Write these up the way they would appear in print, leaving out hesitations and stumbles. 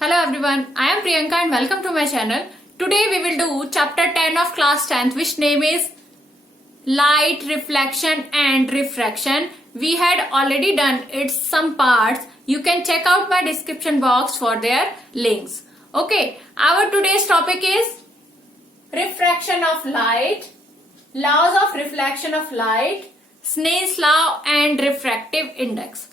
Hello everyone, I am Priyanka and welcome to my channel. Today we will do chapter 10 of class 10th which name is Light, Reflection and Refraction. We had already done its some parts. You can check out my description box for their links. Okay, our today's topic is refraction of light, laws of reflection of light, Snell's law and refractive index.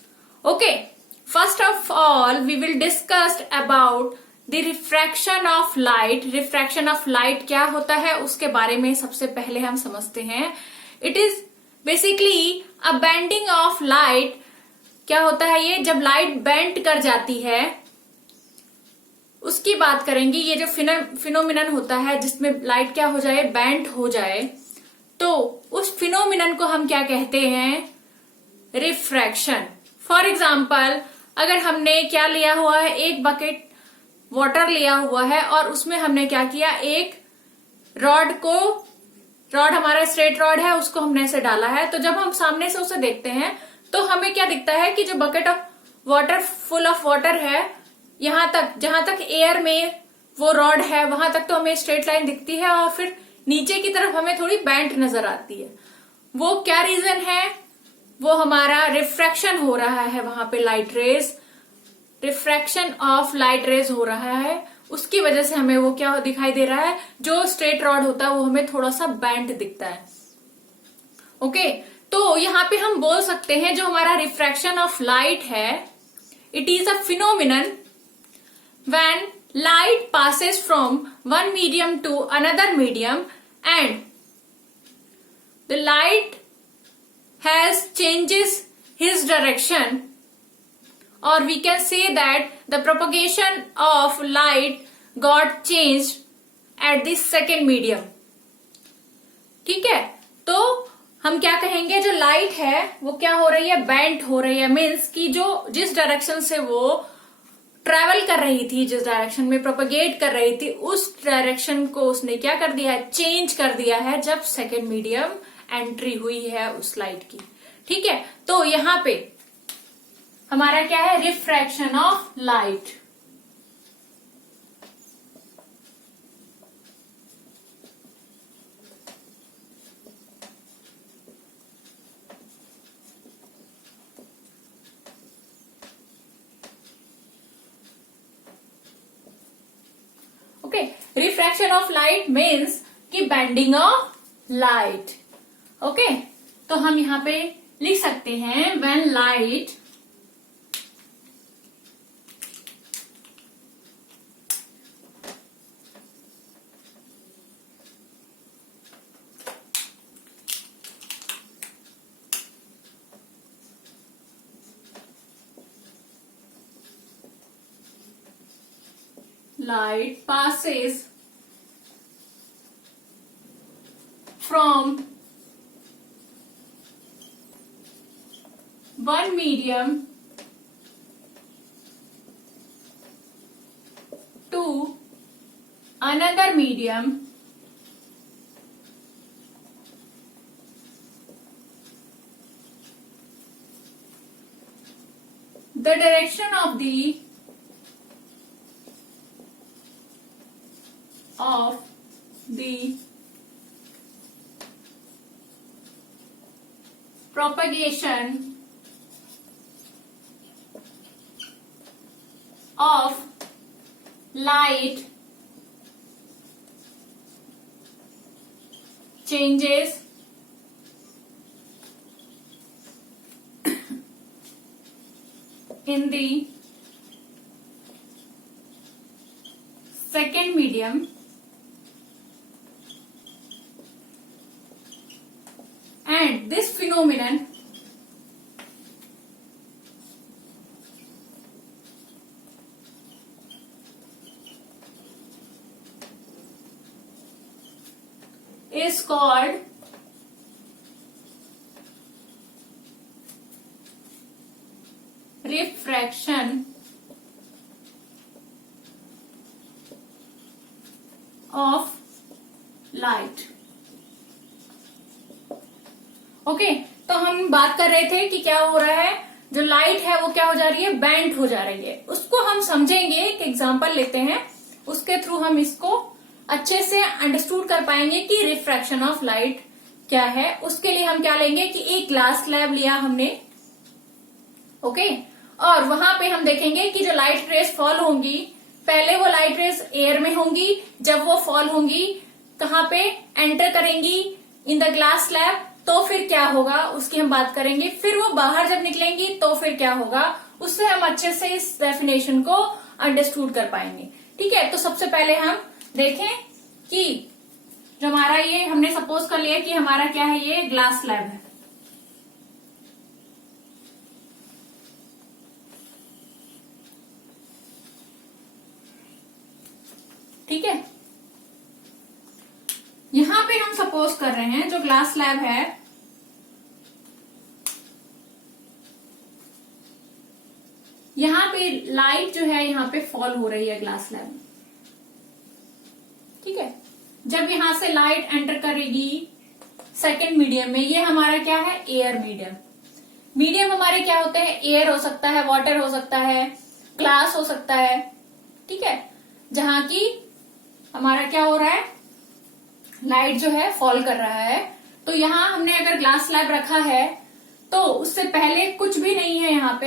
Okay, first of all we will discuss about the refraction of light. Refraction of light क्या होता है उसके बारे में सबसे पहले हम समझते हैं. It is basically a bending of light. क्या होता है ये, जब लाइट बेंड कर जाती है उसकी बात करेंगे. ये जो फिनोमिनन होता है जिसमें लाइट क्या हो जाए, बेंड हो जाए, तो उस फिनोमिनन को हम क्या कहते हैं, रिफ्रैक्शन. फॉर एग्जाम्पल, अगर हमने क्या लिया हुआ है, एक बकेट वाटर लिया हुआ है और उसमें हमने क्या किया, एक रॉड हमारा स्ट्रेट रॉड है उसको हमने ऐसे डाला है, तो जब हम सामने से उसे देखते हैं तो हमें क्या दिखता है कि जो bucket of water full of water है, यहां तक जहां तक एयर में वो रॉड है वहां तक तो हमें स्ट्रेट लाइन दिखती है और फिर नीचे की तरफ हमें थोड़ी बेंट नजर आती है. वो क्या रीजन है, वो हमारा रिफ्रैक्शन हो रहा है, वहां पे light rays, refraction of light rays हो रहा है. उसकी वजह से हमें वो क्या दिखाई दे रहा है, जो स्ट्रेट रॉड होता है वो हमें थोड़ा सा बेंट दिखता है. ओके, तो यहाँ पे हम बोल सकते हैं जो हमारा रिफ्रैक्शन ऑफ लाइट है, it is a phenomenon when light passes from one medium to another medium and the light has changes his direction, or we can say that the propagation of light got changed at the second medium. ठीक है, तो हम क्या कहेंगे, जो light है वो क्या हो रही है, बेंट हो रही है. मीन्स कि जो जिस डायरेक्शन से वो ट्रेवल कर रही थी, जिस डायरेक्शन में प्रोपगेट कर रही थी, उस डायरेक्शन को उसने क्या कर दिया है, चेंज कर दिया है जब सेकेंड मीडियम एंट्री हुई है उस लाइट की. ठीक है, तो यहां पे हमारा क्या है, refraction of light. Refraction of light means कि बेंडिंग ऑफ लाइट. ओके, तो हम यहां पे लिख सकते हैं when light passes from one medium to another medium, the direction of the propagation of light changes in the second medium and this phenomenon is called refraction of light. Okay, तो हम बात कर रहे थे कि क्या हो रहा है, जो लाइट है वो क्या हो जा रही है, बेंट हो जा रही है. उसको हम हम समझेंगे, एक एग्जांपल लेते हैं, उसके थ्रू हम इसको अच्छे से अंडरस्टूड कर पाएंगे कि रिफ्रैक्शन ऑफ लाइट क्या है। उसके लिए हम क्या लेंगे कि एक ग्लास स्लैब लिया हमने, ओके, और वहां पे हम देखेंगे कि जो लाइट रेस फॉल होंगी, पहले वो लाइट रेस एयर में होंगी, जब वो फॉल होंगी कहाँ पे एंटर करेंगी, इन द ग्लास स्लैब, तो फिर क्या होगा उसकी हम बात करेंगे। फिर वो बाहर जब निकलेंगी तो फिर क्या होगा, उससे हम अच्छे से इस डेफिनेशन को अंडरस्टूड कर पाएंगे। ठीक है, तो सबसे पहले हम देखें कि जो हमारा ये हमने सपोज कर लिया कि हमारा क्या है, ये ग्लास स्लैब है। ठीक है, यहां पे हम सपोज कर रहे हैं जो ग्लास स्लैब है, यहां पे लाइट जो है यहाँ पे फॉल हो रही है ग्लास स्लैब में। ठीक है, जब यहां से लाइट एंटर करेगी सेकेंड मीडियम में, ये हमारा क्या है, एयर मीडियम। मीडियम हमारे क्या होते हैं, एयर हो सकता है, वाटर हो सकता है, ग्लास हो सकता है। ठीक है, जहां की हमारा क्या हो रहा है, लाइट जो है फॉल कर रहा है। तो यहां हमने अगर ग्लास स्लैब रखा है तो उससे पहले कुछ भी नहीं है, यहाँ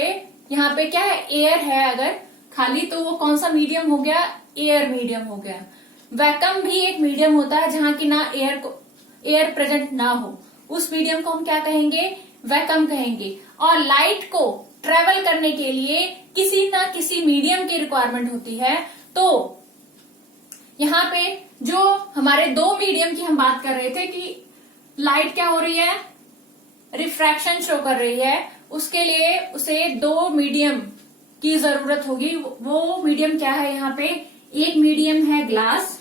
पे क्या है, एयर है अगर खाली, तो वो कौन सा मीडियम हो गया, एयर मीडियम हो गया। वैक्यूम भी एक मीडियम होता है जहां की ना एयर प्रेजेंट ना हो, उस मीडियम को हम क्या कहेंगे, वैक्यूम कहेंगे। और लाइट को ट्रेवल करने के लिए किसी ना किसी मीडियम की रिक्वायरमेंट होती है। तो यहाँ पे जो हमारे दो मीडियम की हम बात कर रहे थे कि लाइट क्या हो रही है, रिफ्रैक्शन शो कर रही है, उसके लिए उसे दो मीडियम की जरूरत होगी। वो मीडियम क्या है, यहाँ पे एक मीडियम है ग्लास,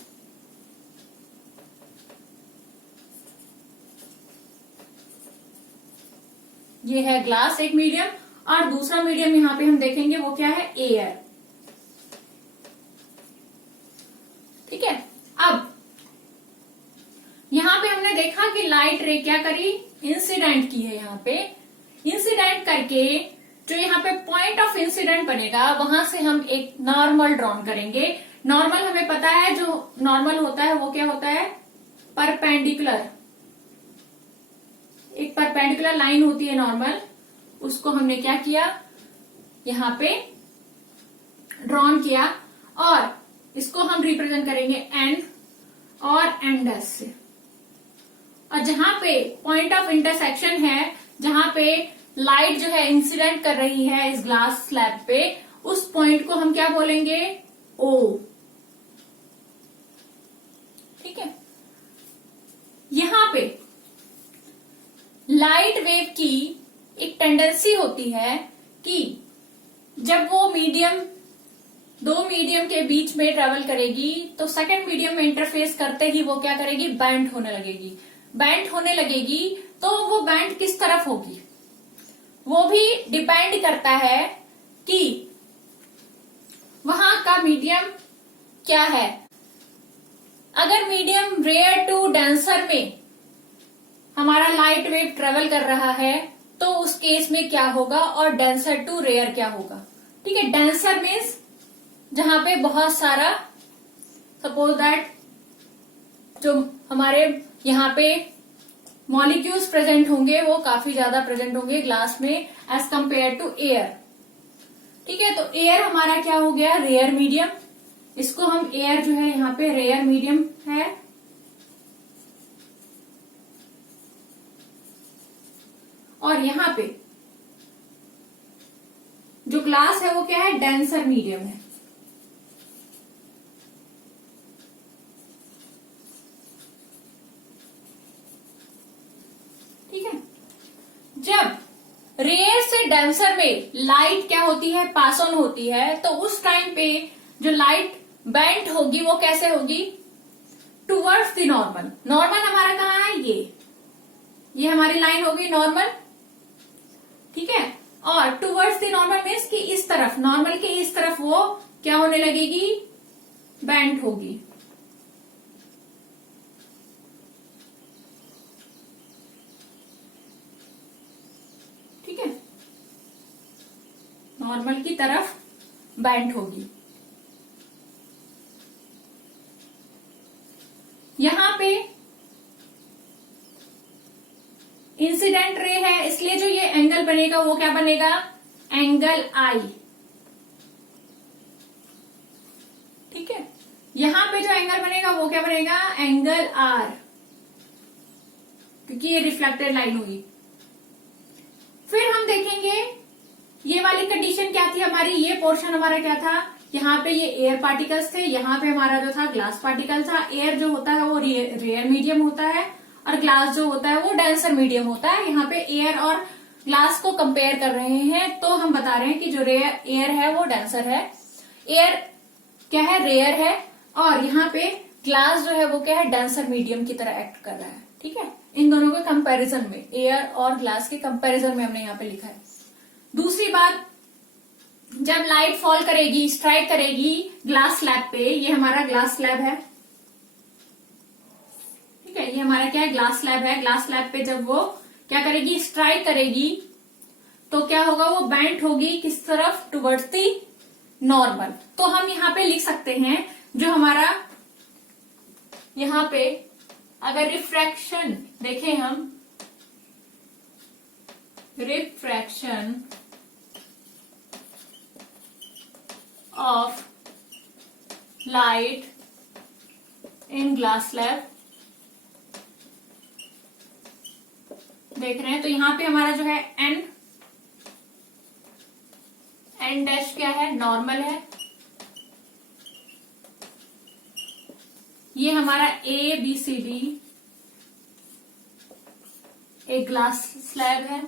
ये है ग्लास एक मीडियम, और दूसरा मीडियम यहाँ पे हम देखेंगे वो क्या है, एयर। ठीक है, अब यहां पे हमने देखा कि लाइट रे क्या करी, इंसिडेंट की है। यहाँ पे इंसिडेंट करके जो यहाँ पे पॉइंट ऑफ इंसिडेंट बनेगा, वहां से हम एक नॉर्मल ड्रॉन करेंगे। नॉर्मल हमें पता है, जो नॉर्मल होता है वो क्या होता है, परपेंडिकुलर, एक परपेंडिकुलर लाइन होती है नॉर्मल, उसको हमने क्या किया, यहाँ पे ड्रॉन किया, और इसको हम रिप्रेजेंट करेंगे एन और एंडस से। और जहां पे पॉइंट ऑफ इंटरसेक्शन है, जहां पे लाइट जो है इंसिडेंट कर रही है इस ग्लास स्लैब पे, उस पॉइंट को हम क्या बोलेंगे, ओ। ठीक है, यहां पे लाइट वेव की एक टेंडेंसी होती है कि जब वो मीडियम, दो मीडियम के बीच में ट्रेवल करेगी तो सेकंड मीडियम में इंटरफेस करते ही वो क्या करेगी, बैंड होने लगेगी। बैंड होने लगेगी तो वो बैंड किस तरफ होगी, वो भी डिपेंड करता है कि वहां का मीडियम क्या है। अगर मीडियम रेयर टू डेंसर में हमारा लाइट वेव ट्रेवल कर रहा है तो उस केस में क्या होगा, और डेंसर टू रेयर क्या होगा। ठीक है, डेंसर मीन्स जहां पे बहुत सारा, सपोज दैट जो हमारे यहाँ पे मॉलिक्यूल्स प्रेजेंट होंगे वो काफी ज्यादा प्रेजेंट होंगे ग्लास में एज कंपेयर टू एयर। ठीक है, तो एयर हमारा क्या हो गया, रेयर मीडियम। इसको हम एयर जो है यहाँ पे रेयर मीडियम है, और यहाँ पे जो ग्लास है वो क्या है, डेंसर मीडियम है। ठीक है, जब रेयर से डेंसर में लाइट क्या होती है, पास ऑन होती है, तो उस टाइम पे जो लाइट बेंट होगी वो कैसे होगी, टुवर्ड्स द नॉर्मल। नॉर्मल हमारा कहाँ है, ये हमारी लाइन होगी नॉर्मल। ठीक है, और टुवर्ड्स द नॉर्मल मीन्स कि इस तरफ, नॉर्मल के इस तरफ वो क्या होने लगेगी, बेंट होगी। ठीक है, नॉर्मल की तरफ बेंट होगी। यहां पे इंसिडेंट रे है, इसलिए जो ये एंगल बनेगा वो क्या बनेगा, एंगल आई। ठीक है, यहां पे जो एंगल बनेगा वो क्या बनेगा, एंगल आर, क्योंकि ये रिफ्लेक्टेड लाइन हुई। फिर हम देखेंगे ये वाली कंडीशन क्या थी हमारी, ये पोर्शन हमारा क्या था, यहाँ पे ये एयर पार्टिकल्स थे, यहाँ पे हमारा जो था ग्लास पार्टिकल था। एयर जो होता है वो रेयर मीडियम होता है और ग्लास जो होता है वो डेंसर मीडियम होता है। यहाँ पे एयर और ग्लास को कंपेयर कर रहे हैं, तो हम बता रहे हैं कि जो एयर है वो डेंसर है, एयर क्या है, रेयर है, और यहाँ पे ग्लास जो है वो क्या है, डेंसर मीडियम की तरह एक्ट कर रहा है। ठीक है, इन दोनों के कंपैरिजन में, एयर और ग्लास के कंपैरिजन में हमने यहाँ पे लिखा है। दूसरी बात, जब लाइट फॉल करेगी, स्ट्राइक करेगी ग्लास स्लैब पे, ये हमारा ग्लास स्लैब है, ठीक है, ये हमारा क्या है, ग्लास स्लैब है। ग्लास स्लैब पे जब वो क्या करेगी, स्ट्राइक करेगी, तो क्या होगा, वो बेंट होगी किस तरफ, टुवर्ड्स दी नॉर्मल। तो हम यहाँ पे लिख सकते हैं, जो हमारा यहाँ पे अगर रिफ्रैक्शन देखें हम, refraction of light in glass slab देख रहे हैं, तो यहां पे हमारा जो है एन डैश क्या है, नॉर्मल है। ये हमारा ए बी सी डी एक ग्लास स्लैब है,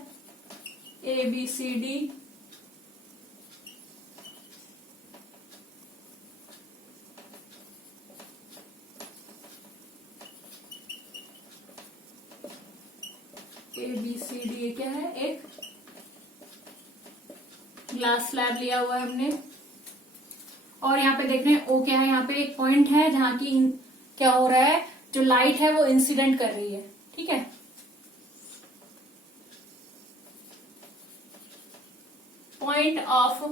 A B C D, A B C D क्या है, एक ग्लास स्लैब लिया हुआ है हमने। और यहाँ पे देख रहे हैं ओ क्या है, यहाँ पे एक पॉइंट है जहां की क्या हो रहा है, जो लाइट है वो इंसिडेंट कर रही है। ठीक है, point of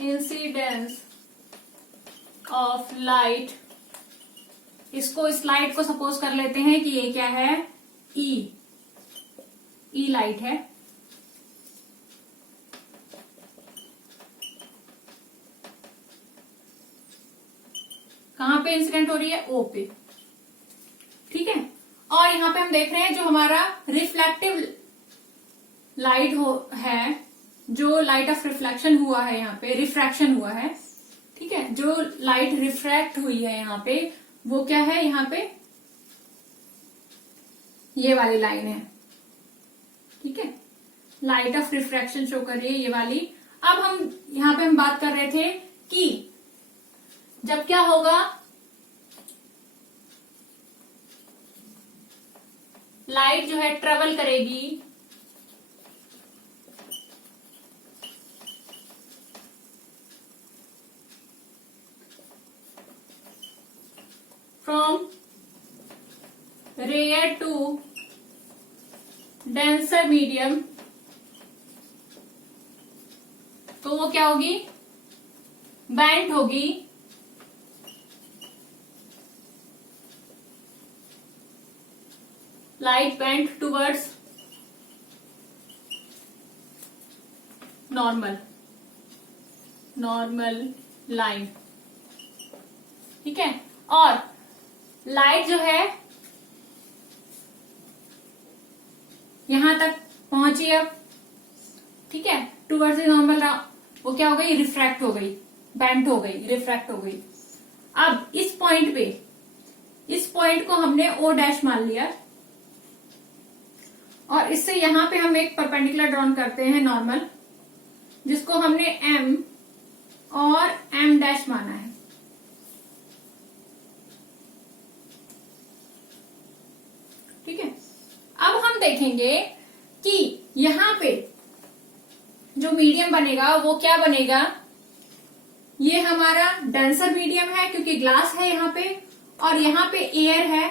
incidence of light, इसको इस लाइट को सपोज कर लेते हैं कि ये क्या है, ई लाइट है। कहां पे इंसिडेंट हो रही है, ओ पे। ठीक है, और यहां पे हम देख रहे हैं जो हमारा रिफ्लेक्टिव लाइट है, जो लाइट ऑफ रिफ्लेक्शन हुआ है, यहाँ पे रिफ्रैक्शन हुआ है। ठीक है, जो लाइट रिफ्रैक्ट हुई है यहाँ पे, वो क्या है, यहाँ पे ये वाली लाइन है। ठीक है, लाइट ऑफ रिफ्रैक्शन शो कर रही है ये वाली। अब हम यहाँ पे हम बात कर रहे थे कि जब क्या होगा, लाइट जो है ट्रेवल करेगी from rare to denser medium, तो वो क्या होगी, बेंट होगी। Light bent towards normal line. ठीक है, और लाइट जो है यहां तक पहुंची अब। ठीक है, टुवर्ड्स नॉर्मल, वो क्या हो गई, रिफ्रैक्ट हो गई, बेंट हो गई, रिफ्रैक्ट हो गई। अब इस पॉइंट को हमने ओ डैश मान लिया, और इससे यहां पे हम एक परपेंडिकुलर ड्रॉन करते हैं नॉर्मल, जिसको हमने एम और एम डैश माना है। ठीक है, अब हम देखेंगे कि यहां पे जो मीडियम बनेगा वो क्या बनेगा, ये हमारा डेंसर मीडियम है क्योंकि ग्लास है यहाँ पे, और यहाँ पे एयर है,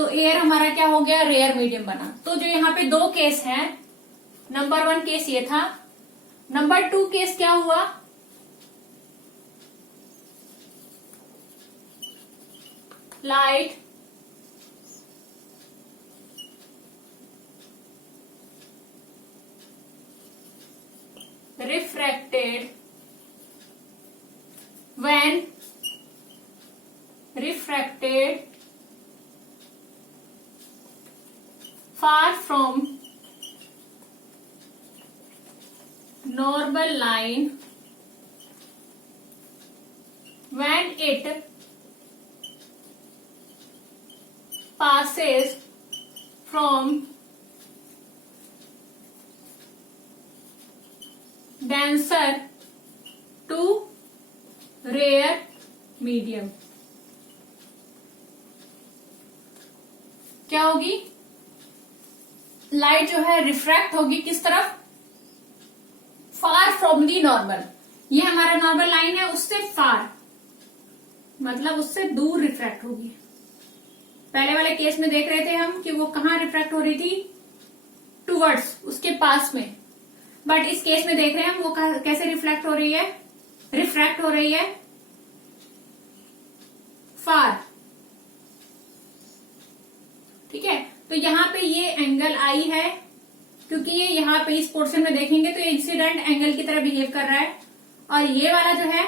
तो एयर हमारा क्या हो गया, रेयर मीडियम बना। तो जो यहाँ पे दो केस हैं, नंबर 1 केस ये था, नंबर 2 केस क्या हुआ, light refracted when refracted far from normal line when it passes from denser to rare medium। क्या होगी, लाइट जो है रिफ्रैक्ट होगी किस तरफ, फार फ्रॉम दी नॉर्मल। ये हमारा नॉर्मल लाइन है, उससे फार मतलब उससे दूर रिफ्रैक्ट होगी। पहले वाले केस में देख रहे थे हम कि वो कहाँ रिफ्रैक्ट हो रही थी, टूवर्ड्स, उसके पास में। बट इस केस में देख रहे हैं हम वो कैसे रिफ्रैक्ट हो रही है, फार। ठीक है, तो यहाँ पे ये एंगल आई है, क्योंकि ये यहाँ पे इस पोर्शन में देखेंगे तो ये इंसिडेंट एंगल की तरह बिहेव कर रहा है, और ये वाला जो है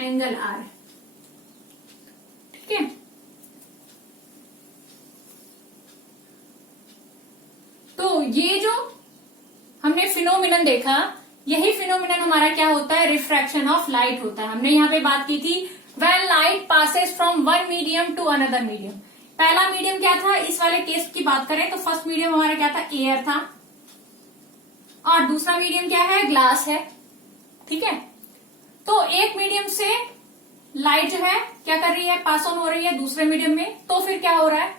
एंगल आर है। ठीक है, तो ये जो हमने फिनोमिनन देखा, यही फिनोमिनन हमारा क्या होता है, रिफ्रैक्शन ऑफ लाइट होता है। हमने यहाँ पे बात की थी when light passes from one medium to another medium. पहला मीडियम क्या था, इस वाले केस की बात करें तो फर्स्ट मीडियम हमारा क्या था, एयर था, और दूसरा मीडियम क्या है, ग्लास है। ठीक है, तो एक मीडियम से लाइट जो है क्या कर रही है, पास ऑन हो रही है दूसरे मीडियम में, तो फिर क्या हो रहा है,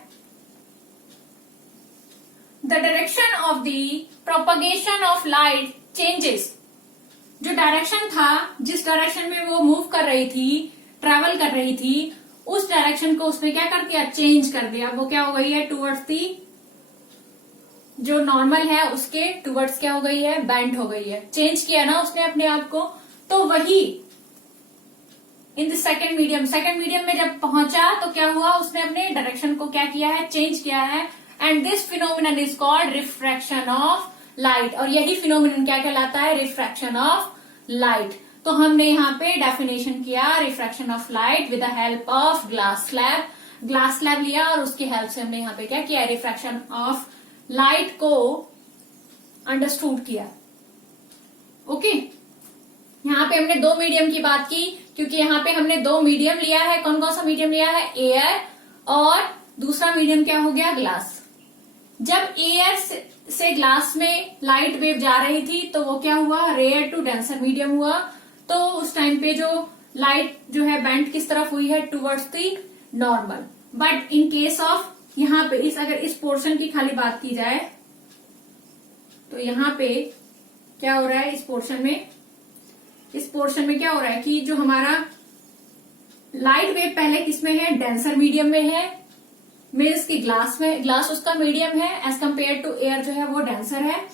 the direction of the propagation of light changes. जो डायरेक्शन था, जिस डायरेक्शन में वो मूव कर रही थी, ट्रेवल कर रही थी, उस डायरेक्शन को उसने क्या कर दिया, चेंज कर दिया। वो क्या हो गई है, टूवर्ड्स दी, जो नॉर्मल है उसके टूवर्ड्स क्या हो गई है, बेंट हो गई है। चेंज किया ना उसने अपने आप को। तो वही इन द सेकेंड मीडियम में जब पहुंचा तो क्या हुआ, उसने अपने डायरेक्शन को क्या किया है, चेंज किया है। And this phenomenon is called refraction of light. और यही फिनोमिनन क्या कहलाता है, रिफ्रैक्शन ऑफ लाइट। तो हमने यहाँ पे डेफिनेशन किया refraction of light with the help of glass slab लिया, और उसकी हेल्प से हमने यहाँ पे क्या किया, रिफ्रैक्शन ऑफ लाइट को अंडरस्टूड किया। ओके, यहाँ पे हमने दो मीडियम की बात की, क्योंकि यहाँ पे हमने दो मीडियम लिया है। कौन कौन सा मीडियम लिया है, एयर, और दूसरा मीडियम क्या हो गया, ग्लास। जब एयर से ग्लास में लाइट वेव जा रही थी तो वो क्या हुआ, रेयर टू डेंसर मीडियम हुआ। तो उस टाइम पे जो लाइट जो है बेंट किस तरफ हुई है, towards the normal. But in case of यहाँ पे अगर इस पोर्शन की खाली बात की जाए तो यहाँ पे क्या हो रहा है, इस पोर्शन में क्या हो रहा है कि जो हमारा लाइट वेव पहले किसमें है, डेंसर मीडियम में है, मीन्स की ग्लास उसका मीडियम है, एज कम्पेयर टू एयर जो है वो डेंसर है।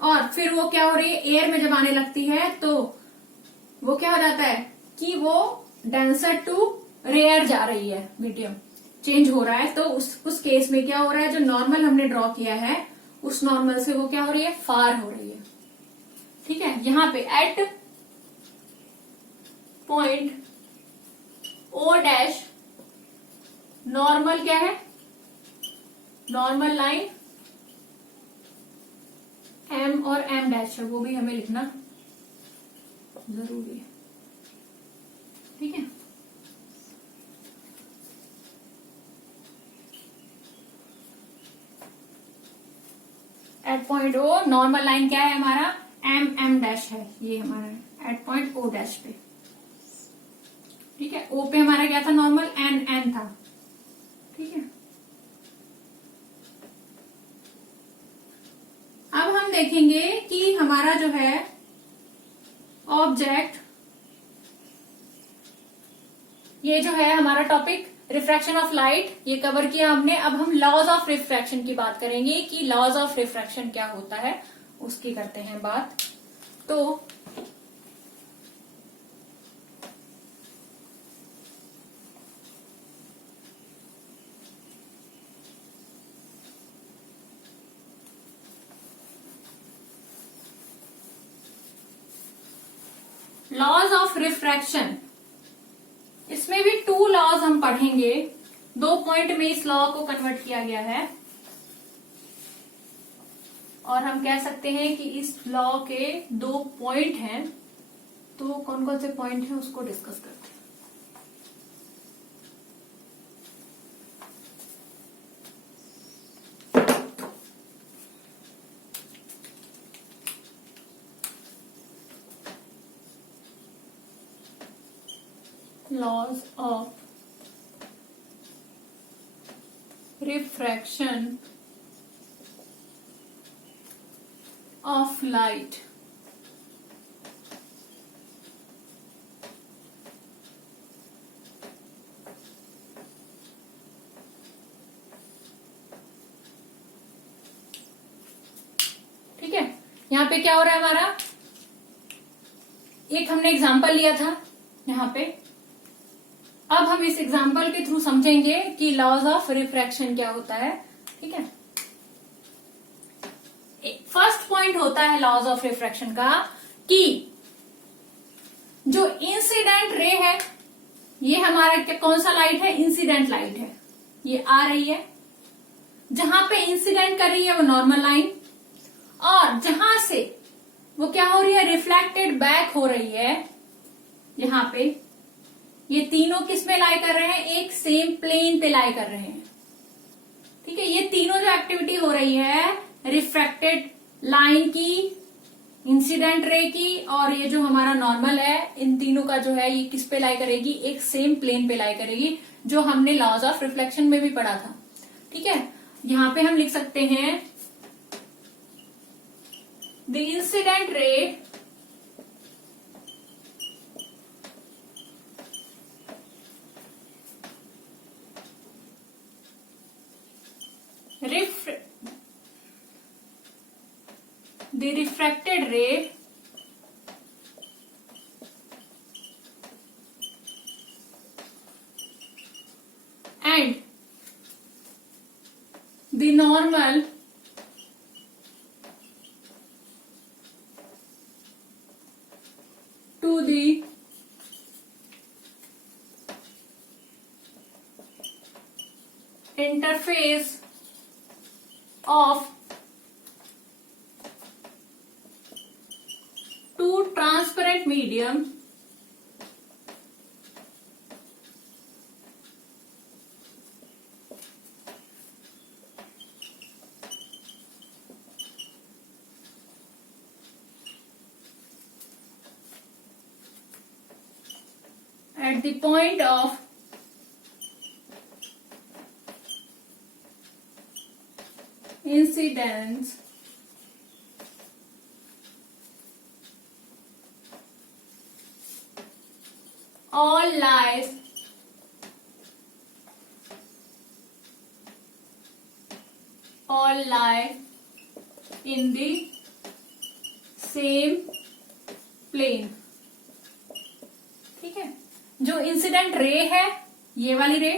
और फिर वो क्या हो रही है, एयर में जब आने लगती है तो वो क्या हो जाता है कि वो डेंसर टू रेयर जा रही है, मीडियम चेंज हो रहा है। तो उस केस में क्या हो रहा है, जो नॉर्मल हमने ड्रॉ किया है उस नॉर्मल से वो क्या हो रही है, फार हो रही है। ठीक है, यहाँ पे at point O dash normal क्या है, नॉर्मल लाइन एम और एम डैश है, वो भी हमें लिखना जरूरी है। ठीक है, at point O normal line क्या है हमारा, एम डैश है, ये हमारा एट पॉइंट ओ डैश पे। ठीक है, ओ पे हमारा क्या था, नॉर्मल, एन था। ठीक है, अब हम देखेंगे कि हमारा जो है ऑब्जेक्ट, ये जो है हमारा टॉपिक रिफ्रैक्शन ऑफ लाइट ये कवर किया हमने। अब हम लॉज ऑफ रिफ्रैक्शन की बात करेंगे कि लॉज ऑफ रिफ्रैक्शन क्या होता है, उसकी करते हैं बात। तो लॉज ऑफ रिफ्रैक्शन, इसमें भी 2 लॉज हम पढ़ेंगे। 2 पॉइंट में इस लॉ को कन्वर्ट किया गया है और हम कह सकते हैं कि इस लॉ के 2 पॉइंट हैं। तो कौन कौन से पॉइंट हैं उसको डिस्कस करते हैं। Laws of refraction of light. ठीक है, यहां पे क्या हो रहा है हमारा, एक हमने एग्जांपल लिया था यहां पे। अब हम इस एग्जांपल के थ्रू समझेंगे कि लॉज ऑफ रिफ्रैक्शन क्या होता है। ठीक है, फर्स्ट पॉइंट होता है लॉज ऑफ रिफ्रैक्शन का कि जो इंसिडेंट रे है, ये हमारा कौन सा लाइट है, इंसिडेंट लाइट है, ये आ रही है। जहां पे इंसिडेंट कर रही है वो नॉर्मल लाइन, और जहां से वो क्या हो रही है, रिफ्लेक्टेड बैक हो रही है, यहां पे ये तीनों किस में लाई कर रहे हैं, एक सेम प्लेन पे लाई कर रहे हैं। ठीक है, ये तीनों जो एक्टिविटी हो रही है रिफ्रैक्टेड लाइन की, इंसिडेंट रे की, और ये जो हमारा नॉर्मल है, इन तीनों का जो है ये किस पे लाई करेगी, एक सेम प्लेन पे लाई करेगी, जो हमने लॉज ऑफ रिफ्लेक्शन में भी पढ़ा था। ठीक है, यहां पे हम लिख सकते हैं the incident ray the refracted ray and the normal to the interface of two transparent medium at the point of incidence all lie in the same plane। ठीक है, जो इंसिडेंट रे है ये वाली रे,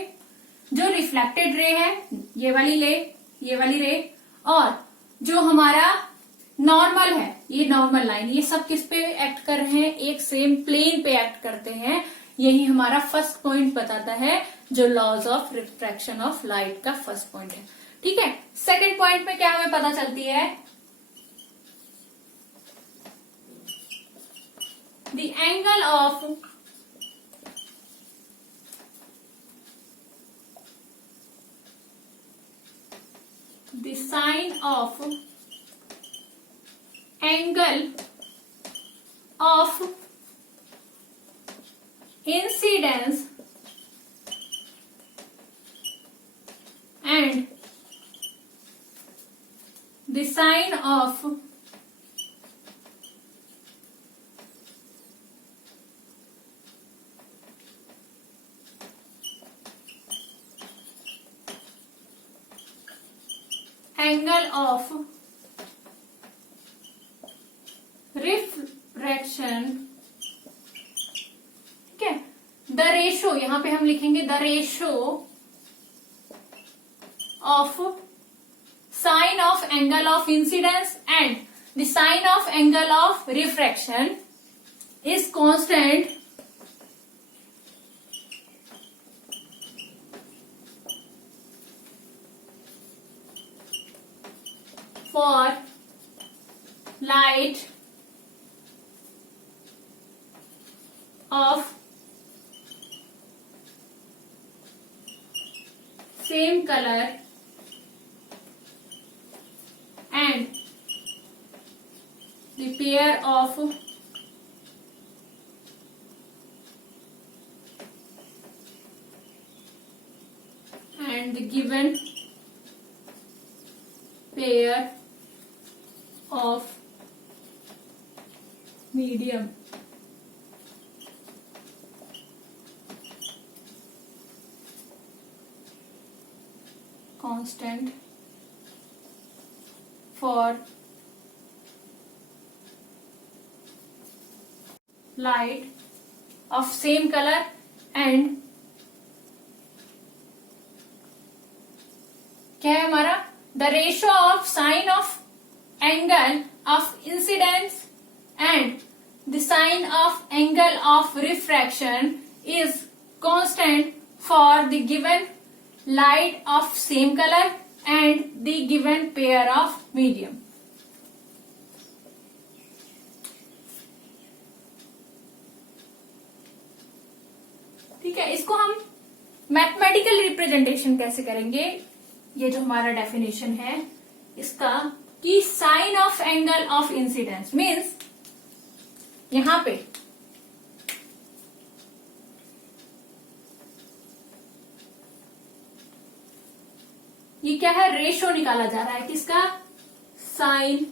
जो रिफ्लेक्टेड रे है ये वाली रे, और जो हमारा नॉर्मल है ये नॉर्मल लाइन, ये सब किस पे एक्ट कर रहे हैं, एक सेम प्लेन पे एक्ट करते हैं। यही हमारा फर्स्ट पॉइंट बताता है, जो laws of refraction of light का फर्स्ट पॉइंट है। ठीक है, सेकंड पॉइंट में क्या हमें पता चलती है, the angle of the sign of angle of incidence and the sign of angle of refraction, ठीक है, द रेशो, यहां पे हम लिखेंगे the ratio of sine of angle of incidence and the sine of angle of refraction is constant for light of same color and the pair of and the given pair of medium constant for light of same color and क्या है हमारा, the ratio of sine of angle of incidence and the sine of angle of refraction is constant for the given light of same colour and the given pair of medium. ठीक है, इसको हम mathematical representation कैसे करेंगे, ये जो हमारा definition है इसका, कि sine of angle of incidence means यहां पे ये क्या है, रेशो निकाला जा रहा है किसका, sine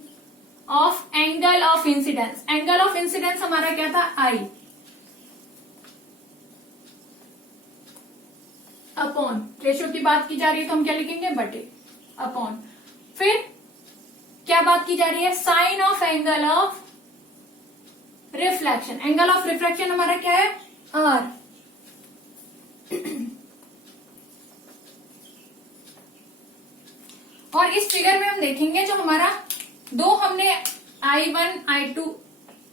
of angle of incidence. Angle of incidence हमारा क्या था, आई अपॉन, रेशो की बात की जा रही है तो हम क्या लिखेंगे, बटे, अपॉन, फिर क्या बात की जा रही है, sine of angle of reflection. Angle of reflection हमारा क्या है, आर। और इस फिगर में हम देखेंगे जो हमारा दो हमने I1 I2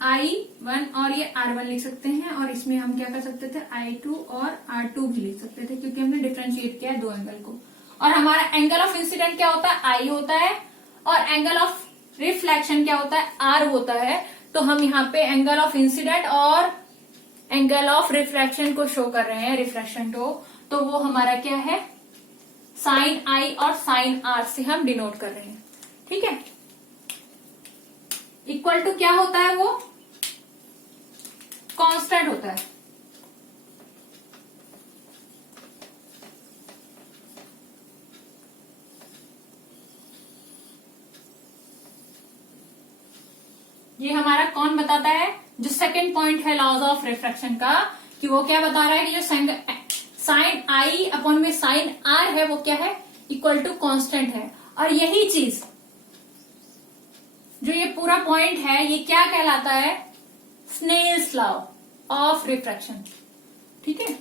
I1 और ये R1 लिख सकते हैं, और इसमें हम क्या कर सकते थे, I2 और R2 भी लिख सकते थे क्योंकि हमने डिफरेंशिएट किया है दो एंगल को। और हमारा एंगल ऑफ इंसिडेंट क्या होता है, I होता है, और एंगल ऑफ रिफ्लेक्शन क्या होता है, R होता है। तो हम यहाँ पे एंगल ऑफ इंसिडेंट और एंगल ऑफ रिफ्लेक्शन को शो कर रहे हैं, रिफ्लेक्शन को, तो वो हमारा क्या है, साइन I और साइन R से हम डिनोट कर रहे हैं। ठीक है, इक्वल टू क्या होता है, वो कांस्टेंट होता है। ये हमारा कौन बताता है, जो सेकंड पॉइंट है लॉज ऑफ रिफ्रैक्शन का, कि वो क्या बता रहा है कि जो साइन आई अपॉन में साइन आर है वो क्या है, इक्वल टू कांस्टेंट है। और यही चीज जो ये पूरा पॉइंट है ये क्या कहलाता है, स्नेल्स लॉ ऑफ रिफ्रैक्शन। ठीक है,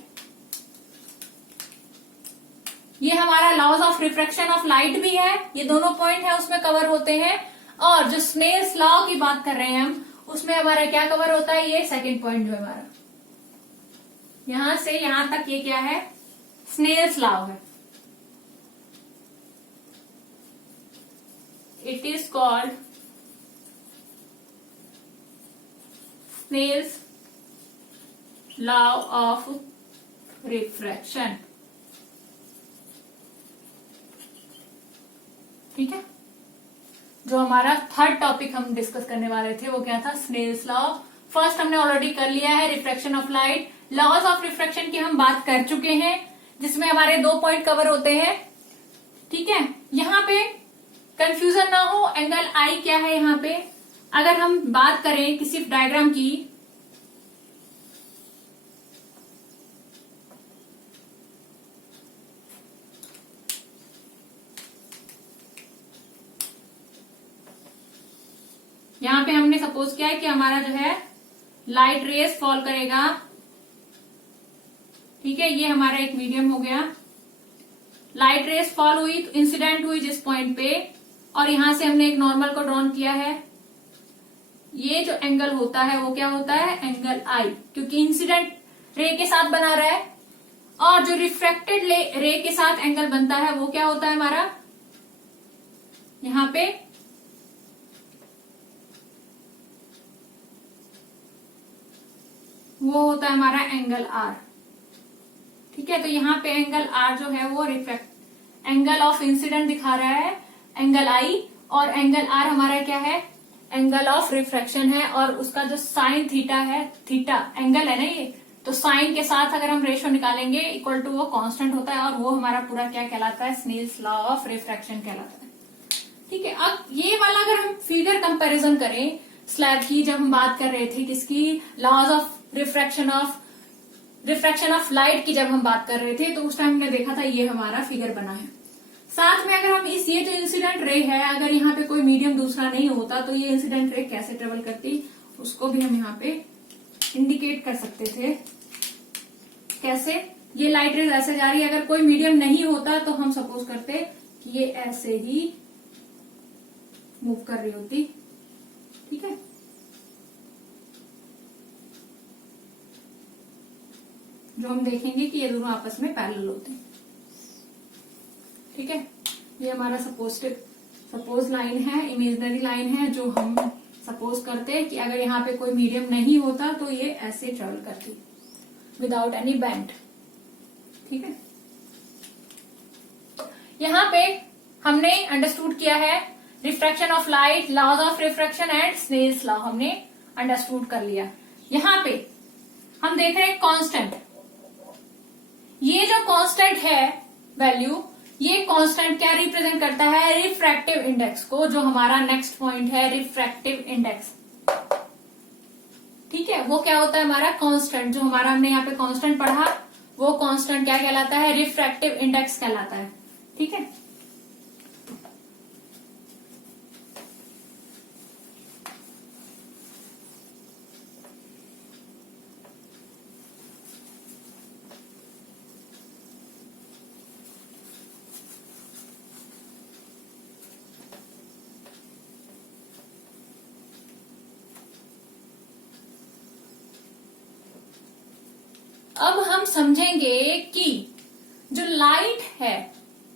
ये हमारा laws of refraction of light भी है, ये दोनों पॉइंट है उसमें कवर होते हैं। और जो स्नेल्स लॉ की बात कर रहे हैं हम, उसमें हमारा क्या कवर होता है, ये सेकंड पॉइंट जो हमारा यहां से यहां तक, ये क्या है, स्नेल्स लॉ है। It is called Snell's law of refraction. ठीक है, जो हमारा थर्ड टॉपिक हम डिस्कस करने वाले थे वो क्या था, स्नेल्स लॉ। फर्स्ट हमने ऑलरेडी कर लिया है, refraction of light. Laws of refraction की हम बात कर चुके हैं, जिसमें हमारे दो पॉइंट कवर होते हैं। ठीक है, यहां पे कंफ्यूजन ना हो, एंगल आई क्या है यहां पे, अगर हम बात करें किसी डायग्राम की, सपोज किया है कि हमारा जो है लाइट रेज फॉल करेगा, ठीक है, ये हमारा एक मीडियम हो गया। लाइट रेज फॉल हुई तो इंसिडेंट हुई जिस पॉइंट पे, और यहां से हमने एक नॉर्मल को ड्रॉन किया है। ये जो एंगल होता है वो क्या होता है, एंगल आई, क्योंकि इंसिडेंट रे के साथ बना रहा है, और जो रिफ्रैक्टेड रे के साथ एंगल बनता है वो क्या होता है हमारा, यहां पे वो होता है हमारा एंगल आर। ठीक है, तो यहाँ पे एंगल आर जो है वो रिफ्रैक्ट एंगल ऑफ इंसिडेंट दिखा रहा है, एंगल आई, और एंगल आर हमारा क्या है, एंगल ऑफ रिफ्रैक्शन है। और उसका जो साइन थीटा है, थीटा एंगल है ना ये, तो साइन के साथ अगर हम रेशो निकालेंगे इक्वल टू वो कांस्टेंट होता है, और वो हमारा पूरा क्या कहलाता है, स्नेल्स लॉ ऑफ रिफ्रैक्शन कहलाता है। ठीक है, अब ये वाला अगर हम फिगर कंपैरिजन करें स्लैब की, जब हम बात कर रहे थे किसकी, laws of refraction of light की जब हम बात कर रहे थे, तो उस टाइम हमने देखा था ये हमारा फिगर बना है। साथ में अगर हम ये जो इंसिडेंट रे है, अगर यहाँ पे कोई मीडियम दूसरा नहीं होता तो ये इंसिडेंट रे कैसे ट्रेवल करती, उसको भी हम यहाँ पे इंडिकेट कर सकते थे। कैसे, ये लाइट रेज ऐसे जा रही है, अगर कोई मीडियम नहीं होता तो हम सपोज करते कि ये ऐसे ही मूव कर रही होती। ठीक है, जो हम देखेंगे कि ये दोनों आपस में पैरेलल होते हैं। ठीक है, ये हमारा सपोज लाइन है, इमेजिनरी लाइन है, जो हम सपोज करते हैं कि अगर यहाँ पे कोई मीडियम नहीं होता तो ये ऐसे ट्रेवल करती विदाउट एनी बेंड। ठीक है, यहाँ पे हमने अंडरस्टूड किया है refraction of light, laws of refraction and Snell's law हमने अंडरस्टूड कर लिया। यहाँ पे हम देख रहे हैं कांस्टेंट, ये जो कांस्टेंट है वैल्यू, ये कांस्टेंट क्या रिप्रेजेंट करता है, रिफ्रैक्टिव इंडेक्स को, जो हमारा नेक्स्ट पॉइंट है रिफ्रैक्टिव इंडेक्स। ठीक है, वो क्या होता है हमारा कांस्टेंट, जो हमारा हमने यहाँ पे कांस्टेंट पढ़ा, वो कांस्टेंट क्या कहलाता है, रिफ्रैक्टिव इंडेक्स कहलाता है। ठीक है, अब हम समझेंगे कि जो लाइट है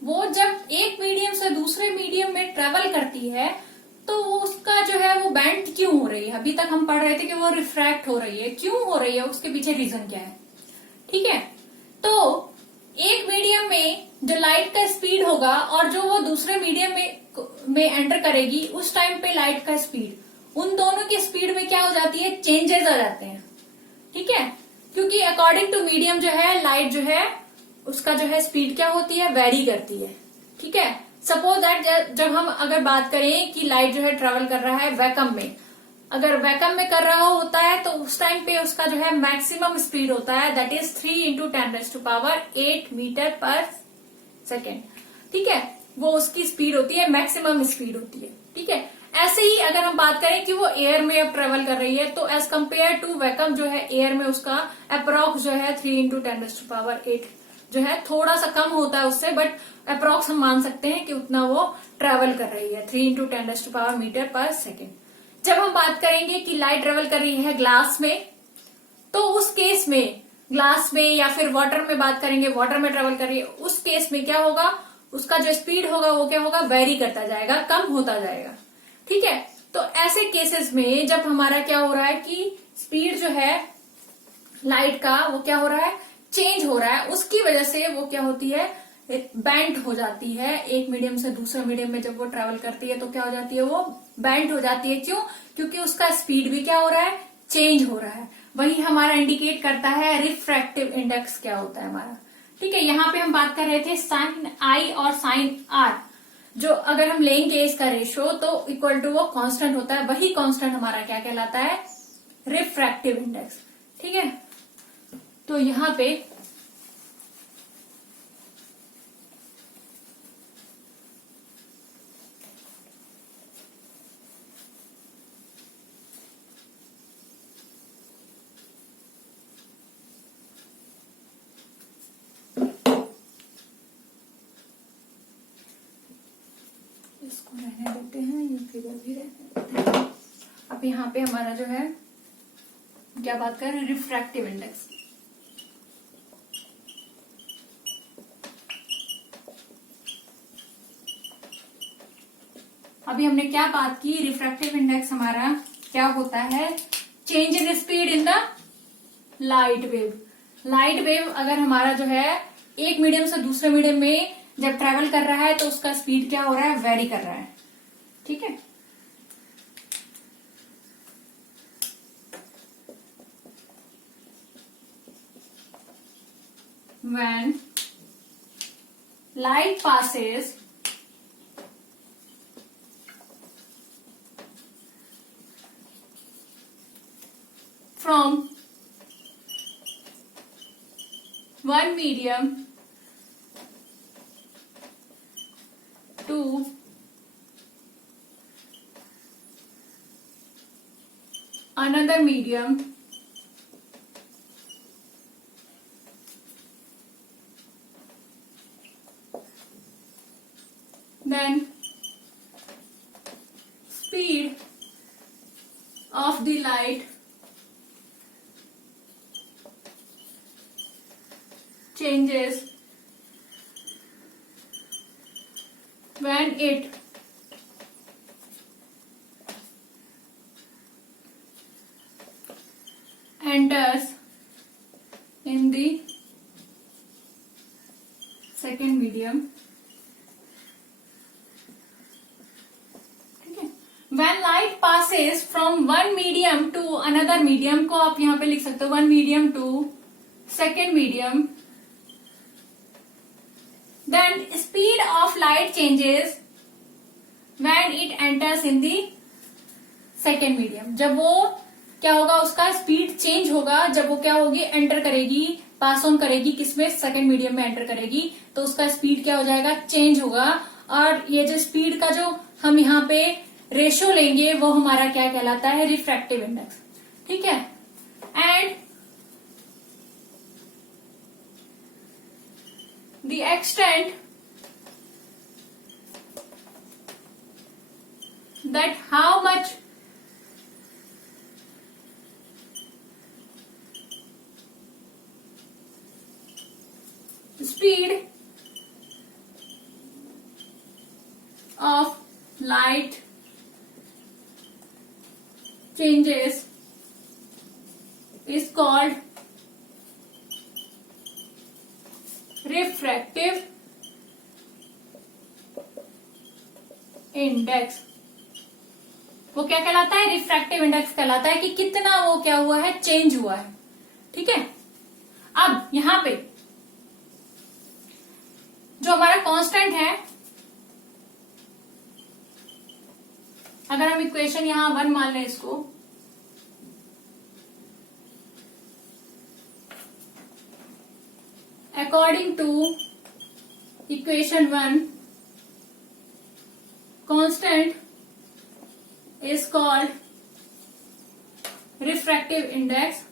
वो जब एक मीडियम से दूसरे मीडियम में ट्रेवल करती है तो उसका जो है वो बैंड क्यों हो रही है। अभी तक हम पढ़ रहे थे कि वो रिफ्रैक्ट हो रही है, क्यों हो रही है, उसके पीछे रीजन क्या है। ठीक है, तो एक मीडियम में जो लाइट का स्पीड होगा और जो वो दूसरे मीडियम में एंटर करेगी, उस टाइम पे लाइट का स्पीड, उन दोनों की स्पीड में क्या हो जाती है, चेंजेस आ जाते हैं। ठीक है, क्योंकि अकॉर्डिंग टू मीडियम जो है लाइट जो है उसका जो है स्पीड क्या होती है, वेरी करती है। ठीक है, सपोज दैट जब हम अगर बात करें कि लाइट जो है ट्रेवल कर रहा है वैक्यूम में, अगर वैक्यूम में कर रहा होता है तो उस टाइम पे उसका जो है मैक्सिमम स्पीड होता है, दैट इज 3 × 10⁸ मीटर पर सेकेंड। ठीक है, वो उसकी स्पीड होती है, मैक्सिमम स्पीड होती है। ठीक है, ऐसे ही अगर हम बात करें कि वो एयर में अब ट्रेवल कर रही है तो एज कम्पेयर टू वैक्यूम जो है एयर में उसका अप्रोक्स जो है 3 × 10⁸ जो है थोड़ा सा कम होता है उससे, बट अप्रोक्स हम मान सकते हैं कि उतना वो ट्रेवल कर रही है, 3 × 10⁻⁻⁻ मीटर पर सेकेंड। जब हम बात करेंगे कि लाइट ट्रेवल कर रही है ग्लास में, तो उस केस में ग्लास में या फिर वाटर में बात करेंगे, वाटर में ट्रेवल कर रही है, उस केस में क्या होगा, उसका जो स्पीड होगा वो क्या होगा, वेरी करता जाएगा, कम होता जाएगा। ठीक है, तो ऐसे केसेस में जब हमारा क्या हो रहा है कि स्पीड जो है लाइट का वो क्या हो रहा है, चेंज हो रहा है, उसकी वजह से वो क्या होती है, बैंड हो जाती है। एक मीडियम से दूसरे मीडियम में जब वो ट्रेवल करती है तो क्या हो जाती है, वो बैंड हो जाती है। क्यों, क्योंकि उसका स्पीड भी क्या हो रहा है, चेंज हो रहा है। वही हमारा इंडिकेट करता है रिफ्रैक्टिव इंडेक्स क्या होता है हमारा। ठीक है, यहाँ पे हम बात कर रहे थे साइन आई और साइन आर, जो अगर हम लेंगे इसका रेशियो तो इक्वल टू वो कांस्टेंट होता है, वही कांस्टेंट हमारा क्या कहलाता है, रिफ्रैक्टिव इंडेक्स। ठीक है, तो यहाँ पे इसको रहने देते हैं, ये फिगर भी रहने देते हैं। अब यहाँ पे हमारा जो है क्या बात कर रहे हैं, रिफ्रैक्टिव इंडेक्स। अभी हमने क्या बात की, रिफ्रैक्टिव इंडेक्स हमारा क्या होता है, change in speed in the light wave. Light wave अगर हमारा जो है एक मीडियम से दूसरे मीडियम में जब ट्रेवल कर रहा है तो उसका स्पीड क्या हो रहा है, वेरी कर रहा है। ठीक है, when light passes from one medium to another medium, then speed of the light changes when it enters in the second medium. When light passes from one medium to another medium को आप यहाँ पे लिख सकते हो, one medium to second medium, then speed of light changes when it enters in the second medium. जब वो क्या होगा, उसका स्पीड चेंज होगा जब वो क्या होगी, एंटर करेगी, पास ऑन करेगी, किसमें, सेकेंड मीडियम में एंटर करेगी, तो उसका स्पीड क्या हो जाएगा, चेंज होगा। और ये जो स्पीड का जो हम यहाँ पे रेशो लेंगे वो हमारा क्या कहलाता है, रिफ्रैक्टिव इंडेक्स। ठीक है, and the extent that how much speed of light changes is called refractive index। वो क्या कहलाता है, रिफ्रैक्टिव इंडेक्स कहलाता है कि कितना वो क्या हुआ है, चेंज हुआ है। ठीक है, अब यहां पे जो हमारा कांस्टेंट है, अगर हम इक्वेशन यहां 1 मान लें इसको, according to equation 1 constant is called refractive index.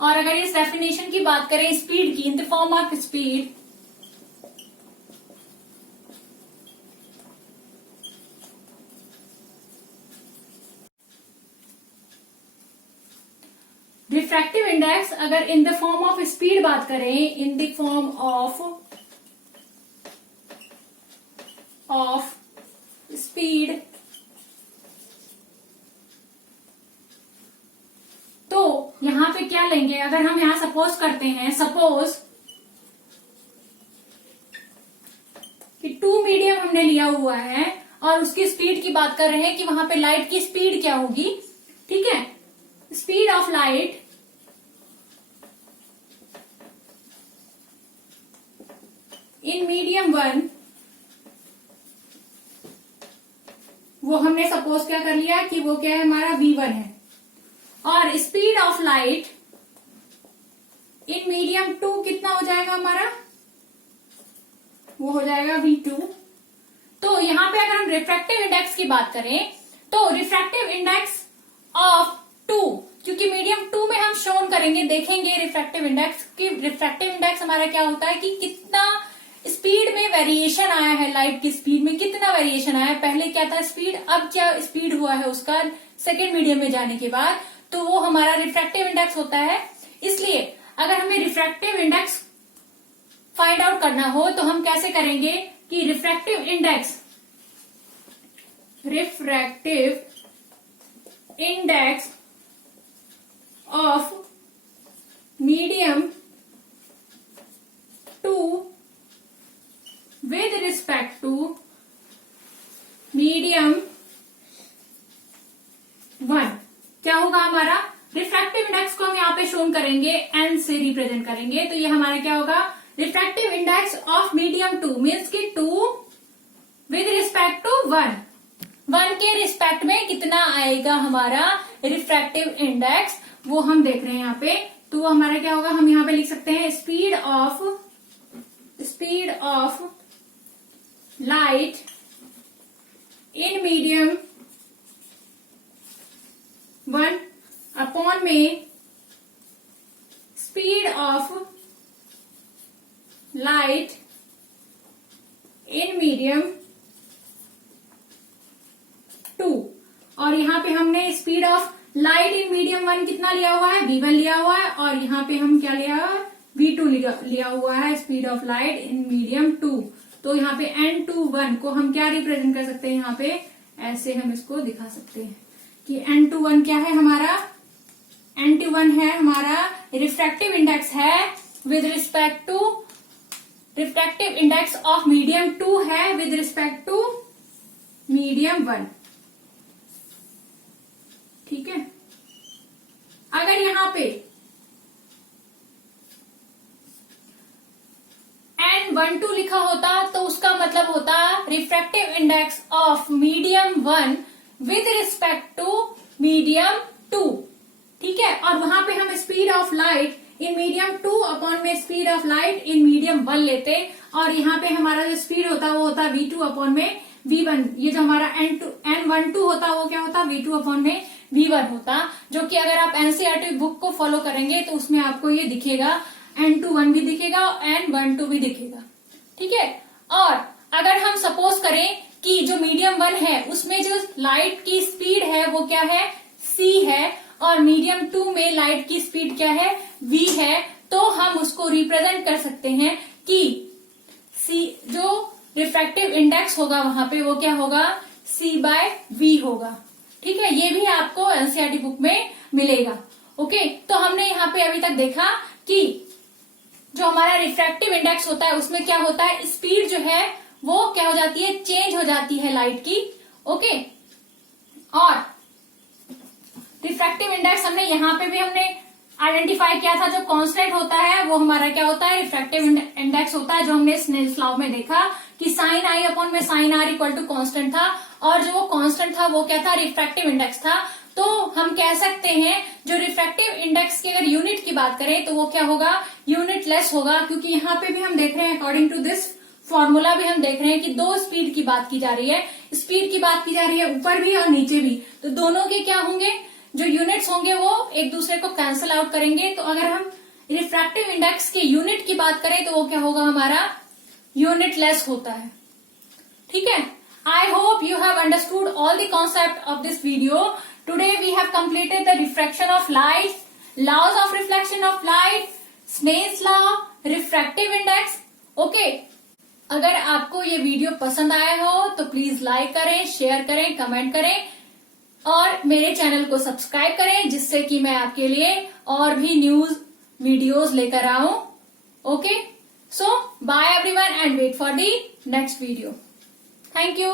और अगर इस डेफिनेशन की बात करें स्पीड की, in the form of speed, refractive index अगर in the form of speed बात करें, in the form of speed, तो यहां पे क्या लेंगे, अगर हम यहां सपोज करते हैं, सपोज कि 2 मीडियम हमने लिया हुआ है और उसकी स्पीड की बात कर रहे हैं कि वहां पे लाइट की स्पीड क्या होगी। ठीक है, speed of light in medium 1, वो हमने सपोज क्या कर लिया कि वो क्या है, हमारा V1 है। और speed of light in medium 2 कितना हो जाएगा हमारा, वो हो जाएगा V2। तो यहां पे अगर हम रिफ्रैक्टिव इंडेक्स की बात करें तो रिफ्रैक्टिव इंडेक्स ऑफ 2 क्योंकि मीडियम 2 में हम शोन करेंगे, देखेंगे रिफ्रैक्टिव इंडेक्स की। रिफ्रैक्टिव इंडेक्स हमारा क्या होता है कि कितना स्पीड में वेरिएशन आया है, लाइट की स्पीड में कितना वेरिएशन आया है। पहले क्या था स्पीड, अब क्या स्पीड हुआ है उसका सेकेंड मीडियम में जाने के बाद, तो वो हमारा रिफ्रैक्टिव इंडेक्स होता है। इसलिए अगर हमें रिफ्रैक्टिव इंडेक्स फाइंड आउट करना हो तो हम कैसे करेंगे कि refractive index of medium 2 with respect to medium 1 क्या होगा हमारा, रिफ्रैक्टिव इंडेक्स को हम यहाँ पे शोन करेंगे, एन से रिप्रेजेंट करेंगे। तो ये हमारा क्या होगा, refractive index of medium 2 means की 2 विद रिस्पेक्ट टू 1 के रिस्पेक्ट में कितना आएगा हमारा रिफ्रैक्टिव इंडेक्स, वो हम देख रहे हैं यहाँ पे। तो वो हमारा क्या होगा, हम यहाँ पे लिख सकते हैं speed of light in medium 1 upon में speed of light in medium 2। और यहाँ पे हमने speed of light in medium 1 कितना लिया हुआ है, v1 लिया हुआ है, और यहाँ पे हम क्या लिया है, v2 लिया हुआ है, speed of light in medium 2। तो यहाँ पे n21 को हम क्या रिप्रेजेंट कर सकते हैं, यहाँ पे ऐसे हम इसको दिखा सकते हैं कि n21 क्या है हमारा, n21 है हमारा रिफ्रैक्टिव इंडेक्स है with respect to, refractive index of medium 2 है विद रिस्पेक्ट टू मीडियम 1। ठीक है, अगर यहां पे n12 लिखा होता तो उसका मतलब होता refractive index of medium 1 with respect to medium 2। ठीक है, और वहां पे हम speed of light in medium 2 upon में speed of light in medium 1 लेते, और यहाँ पे हमारा जो स्पीड होता वो होता v2 अपॉन में v1। ये जो हमारा n12 होता वो क्या होता, v2 अपॉन में v1 होता, जो कि अगर आप एनसीईआरटी बुक को फॉलो करेंगे तो उसमें आपको ये दिखेगा, n21 भी दिखेगा और n12 भी दिखेगा। ठीक है, और अगर हम सपोज करें कि जो मीडियम 1 है उसमें जो लाइट की स्पीड है वो क्या है, c है, और मीडियम 2 में लाइट की स्पीड क्या है, v है, तो हम उसको रिप्रेजेंट कर सकते हैं कि c जो रिफ्रैक्टिव इंडेक्स होगा वहां पे वो क्या होगा, c/v होगा। ठीक है, ये भी आपको एनसीईआरटी बुक में मिलेगा। ओके, तो हमने यहाँ पे अभी तक देखा कि जो हमारा रिफ्रैक्टिव इंडेक्स होता है उसमें क्या होता है, स्पीड जो है वो क्या हो जाती है, चेंज हो जाती है लाइट की। ओके, और रिफ्रैक्टिव इंडेक्स हमने यहाँ पे भी हमने आइडेंटिफाई किया था, जो कांस्टेंट होता है वो हमारा क्या होता है, रिफ्रैक्टिव इंडेक्स होता है, जो हमने स्नेल्स लॉ में देखा कि साइन आई अपॉन में sine R equal to constant था, और जो वो कांस्टेंट था वो क्या था, रिफ्रैक्टिव इंडेक्स था। तो हम कह सकते हैं जो रिफ्रैक्टिव इंडेक्स की अगर यूनिट की बात करें तो वो क्या होगा, यूनिट लेस होगा, क्योंकि यहाँ पे भी हम देख रहे हैं अकॉर्डिंग टू दिस फॉर्मूला भी हम देख रहे हैं कि दो स्पीड की बात की जा रही है, स्पीड की बात की जा रही है ऊपर भी और नीचे भी, तो दोनों के क्या होंगे, जो यूनिट्स होंगे वो एक दूसरे को कैंसिल आउट करेंगे। तो अगर हम रिफ्रैक्टिव इंडेक्स के यूनिट की बात करें तो वो क्या होगा, हमारा यूनिट लेस होता है। ठीक है, I hope you have understood all the concept of this video. Today we have completed the refraction of light, laws of reflection of light, Snell's law, refractive index. Okay, अगर आपको ये video पसंद आया हो तो प्लीज लाइक करें, share करें, comment करें, और मेरे चैनल को सब्सक्राइब करें, जिससे कि मैं आपके लिए और भी न्यूज वीडियोस लेकर आऊं। Okay, so bye everyone and wait for the next video. Thank you.